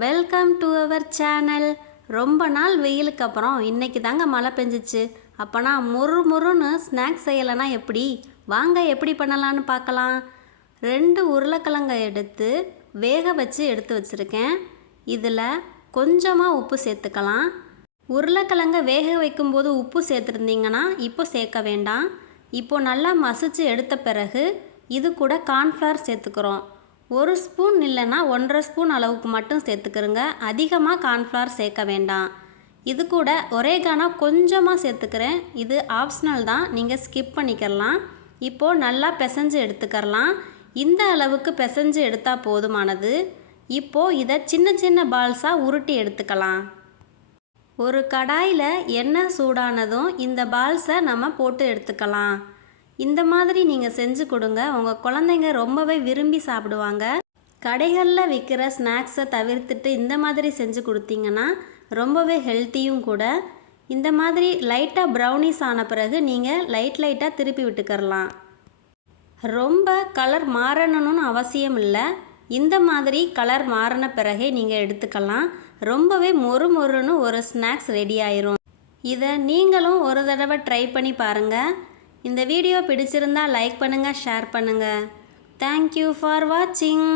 Welcome to our channel. ரொம்ப நாள் வெயிலுக்கு அப்புறம் இன்றைக்கி தாங்க மழை பெஞ்சிச்சு. அப்போனா முறுன்னு ஸ்நாக்ஸ் செய்யலைன்னா எப்படி? வாங்க எப்படி பண்ணலான்னு பார்க்கலாம். 2 உருளைக்கிழங்கை எடுத்து வேக வச்சு எடுத்து வச்சுருக்கேன். இதில் கொஞ்சமாக உப்பு சேர்த்துக்கலாம். உருளைக்கிழங்கை வேக வைக்கும்போது உப்பு சேர்த்துருந்தீங்கன்னா இப்போ சேர்க்க வேண்டாம். இப்போது நல்லா மசிச்சு எடுத்த பிறகு இது கூட கார்ன்ஃப்ளவர் சேர்த்துக்கிறோம். 1 ஸ்பூன் இல்லைன்னா 1.5 ஸ்பூன் அளவுக்கு மட்டும் சேர்த்துக்கிறோங்க. அதிகமாக கார்ன்ஃப்ளவர் சேர்க்க வேண்டாம். இது கூட ஒரேகானோ கொஞ்சமாக சேர்த்துக்கிறேன். இது ஆப்ஷனல் தான், நீங்கள் ஸ்கிப் பண்ணிக்கிறலாம். இப்போது நல்லா பிசைஞ்சு எடுத்துக்கிறலாம். இந்த அளவுக்கு பிசைஞ்சு எடுத்தால் போதுமானது. இப்போது இதை சின்ன சின்ன பால்ஸாக உருட்டி எடுத்துக்கலாம். ஒரு கடாயில் எண்ணெய் சூடானதும் இந்த பால்ஸை நம்ம போட்டு எடுத்துக்கலாம். இந்த மாதிரி நீங்கள் செஞ்சு கொடுங்க, உங்கள் குழந்தைங்க ரொம்பவே விரும்பி சாப்பிடுவாங்க. கடைகளில் விற்கிற ஸ்நாக்ஸை தவிர்த்துட்டு இந்த மாதிரி செஞ்சு கொடுத்தீங்கன்னா ரொம்பவே ஹெல்த்தியும் கூட. இந்த மாதிரி லைட்டாக ப்ரௌனிஸ் ஆன பிறகு நீங்கள் லைட்டாக திருப்பி விட்டுக்கரலாம். ரொம்ப கலர் மாறணும்னு அவசியம் இல்லை. இந்த மாதிரி கலர் மாறின பிறகே நீங்கள் எடுத்துக்கலாம். ரொம்பவே மொறுன்னு ஒரு ஸ்நாக்ஸ் ரெடி ஆயிரும். இதை நீங்களும் ஒரு தடவை ட்ரை பண்ணி பாருங்கள். இந்த வீடியோ பிடிச்சிருந்தால் லைக் பண்ணுங்கள், ஷேர் பண்ணுங்கள். தேங்க்யூ ஃபார் வாட்சிங்.